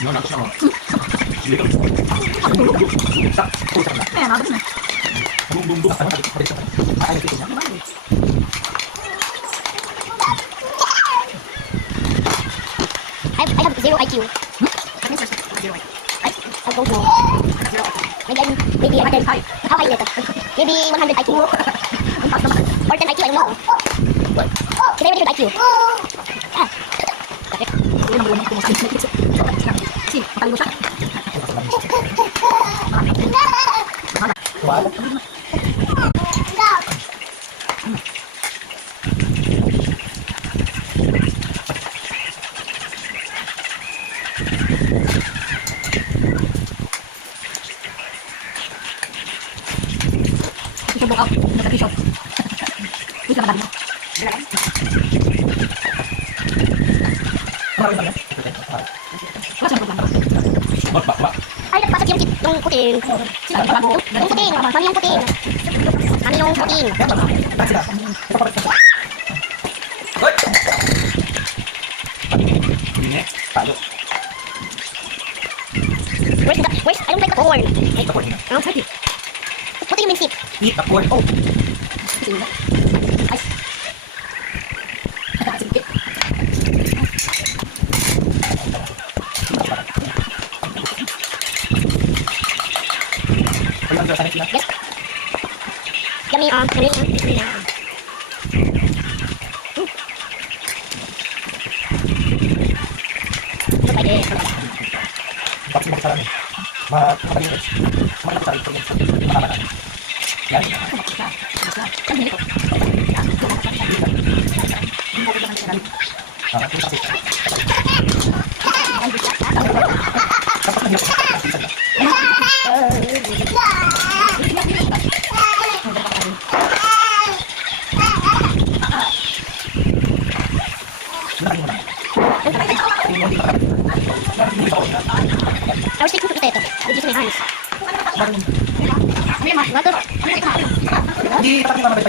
No, no, no. Dito. Tak, pusa na. Kaya nabot na. Bum bum bum. Ay, ito na. I have 0 IQ. I don't know. Maybe how high is it? Maybe 100 IQ. Or 10 IQ, I don't know. Today we did IQ. Ah. Hindi na buwan ko sa akin. Si, patalo siya. Wow. Ito buka. Nagka-t-shirt. Ito na ba? Ay, nagpasok yung puting. Yung puting. Mami yung puting. Mami yung puting. I don't like the corn. Eat the corn. Ang sarap. What do you mean sip? Eat the corn. Oh. Ay. Yes. Yummy, yummy. Ito pwede. Tapos mo sarap. Makapalinis. Makapalinis ko yung makapalinis. Yan. Tapos I was thinking to potato. I would use my hands. Water. Hindi, tapos yung mga